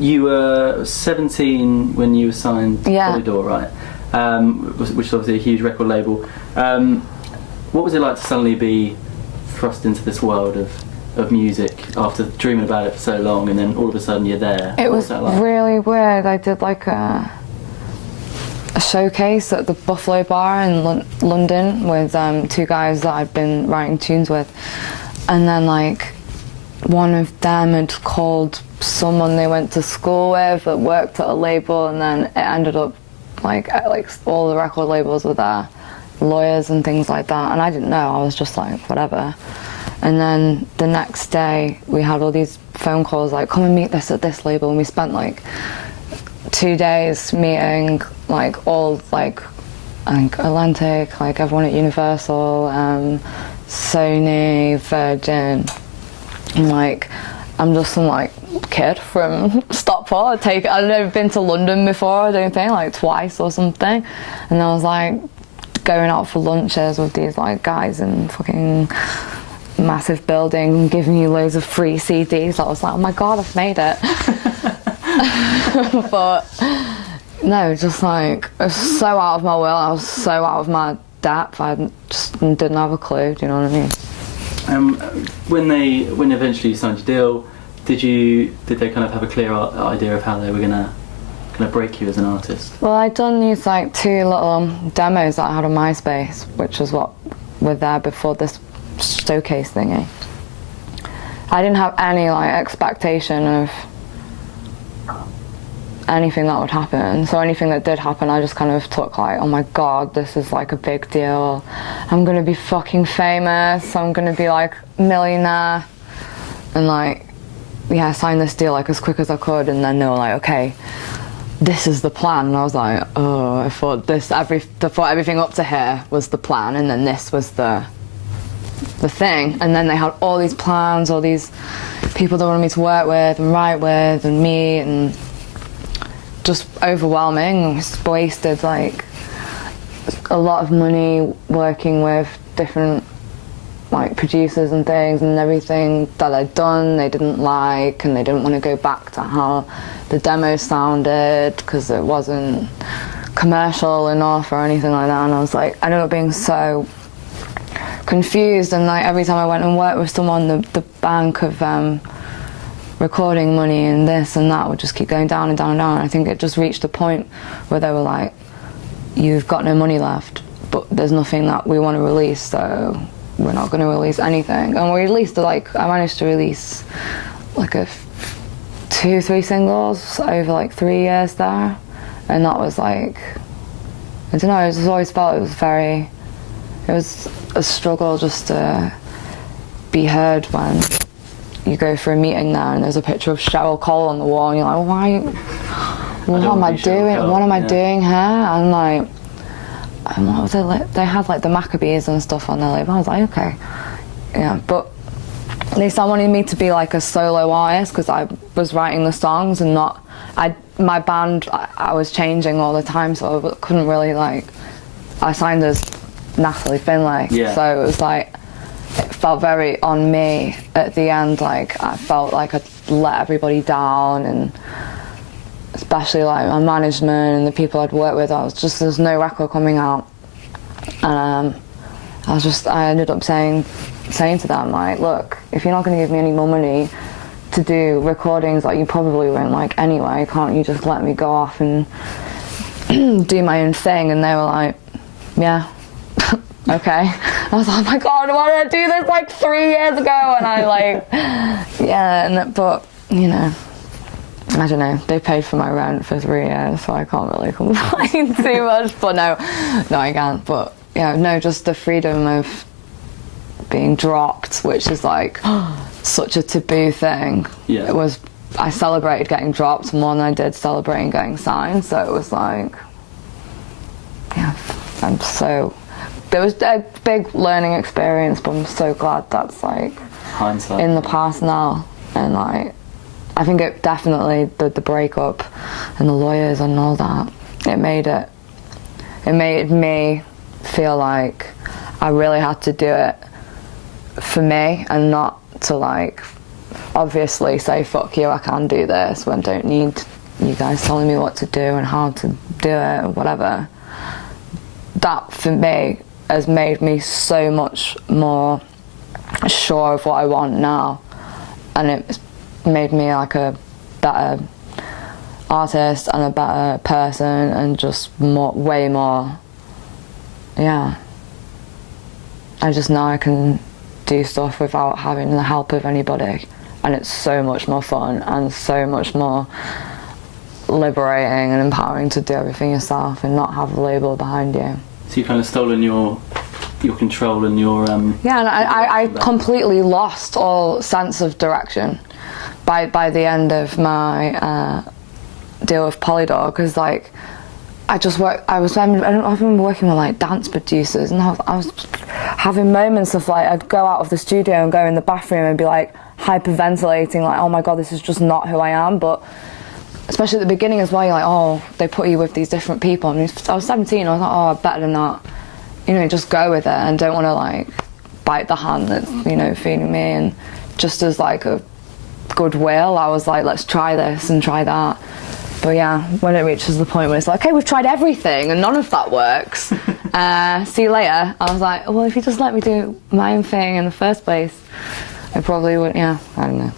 you were 17 when you were signed to Polydor, right? Which is obviously a huge record label. What was it like to suddenly be thrust into this world of music after dreaming about it for so long, and then all of a sudden you're there? It was really weird. I did like a showcase at the Buffalo Bar in London with 2 guys that I'd been writing tunes with, and then like one of them had called someone they went to school with that worked at a label, and then it ended up like all the record labels were there, lawyers and things like that, and I didn't know. I was just like, whatever. And then the next day we had all these phone calls like, come and meet us at this label, and we spent like 2 days meeting like all like I think Atlantic, like everyone at Universal, Sony, Virgin, and like I'm just some like kid from Stockport. I'd never been to London before, I don't think, like twice or something, and I was like going out for lunches with these like guys in fucking massive building giving you loads of free CDs. I was like, oh my god, I've made it. But no, just like I was so out of my will, I was so out of my depth, I just didn't have a clue, do you know what I mean? When eventually you signed your deal, did they kind of have a clear idea of how they were gonna break you as an artist? Well, I'd done these like 2 little demos that I had on MySpace, which was what were there before this showcase thingy. I didn't have any like expectation of anything that would happen, so anything that did happen I just kind of took like, oh my god, this is like a big deal, I'm gonna be fucking famous, I'm gonna be like millionaire, and like I signed this deal like as quick as I could, and then they were like, okay, this is the plan, and I was like, oh, I thought everything up to here was the plan, and then this was the thing, and then they had all these plans, all these people they wanted me to work with and write with and meet, and just overwhelming. Just wasted like a lot of money working with different like producers and things, and everything that I'd done they didn't like, and they didn't want to go back to how the demo sounded because it wasn't commercial enough or anything like that, and I was like, I ended up being so confused, and like every time I went and worked with someone, the bank of recording money and this and that would just keep going down and down and down. I think it just reached a point where they were like, you've got no money left, but there's nothing that we want to release, so we're not going to release anything. And we released I managed to release like 2-3 singles over like 3 years there, and that was like, I don't know, I just always felt it was a struggle just to be heard when you go for a meeting there and there's a picture of Cheryl Cole on the wall, and you're like, what am I doing here? And like, and what was it? They had like the Maccabees and stuff on their label. I was like, okay, yeah, but at least I wanted me to be like a solo artist because I was writing the songs and not, my band, I was changing all the time, so I couldn't really like, I signed as Natalie Findlay, so it was like, it felt very on me at the end, like I felt like I'd let everybody down, and especially like my management and the people I'd worked with, there's no record coming out, and I ended up saying to them like, look, if you're not going to give me any more money to do recordings that you probably won't like anyway, can't you just let me go off and do my own thing? And they were like, yeah. Okay. I was like, oh my god, why did I do this like 3 years ago? And I like, but you know, I don't know, they paid for my rent for 3 years, so I can't really complain too much, but no, I can't. But yeah, no, just the freedom of being dropped, which is like such a taboo thing. Yeah. I celebrated getting dropped more than I did celebrating getting signed, so it was like, yeah, there was a big learning experience, but I'm so glad that's like hindsight in the past now. And like, I think it definitely, the breakup and the lawyers and all that, it made me feel like I really had to do it for me and not to like obviously say fuck you, I can do this, when I don't need you guys telling me what to do and how to do it or whatever. That for me has made me so much more sure of what I want now, and it's made me like a better artist and a better person, and just way more, yeah. I just know I can do stuff without having the help of anybody, and it's so much more fun and so much more liberating and empowering to do everything yourself and not have a label behind you. So you've kind of stolen your control and your yeah, and I completely lost all sense of direction by the end of my deal with Polydor, because like I've been working with like dance producers, and I was having moments of like, I'd go out of the studio and go in the bathroom and be like hyperventilating, like, oh my god, this is just not who I am. But especially at the beginning as well, you're like, oh, they put you with these different people. I mean, I was 17, I was like, oh, better than that, you know, just go with it and don't want to like bite the hand that's, you know, feeding me. And just as like a goodwill, I was like, let's try this and try that. But yeah, when it reaches the point where it's like, okay, we've tried everything and none of that works, see you later, I was like, well, if you just let me do my own thing in the first place, I probably would, yeah, I don't know.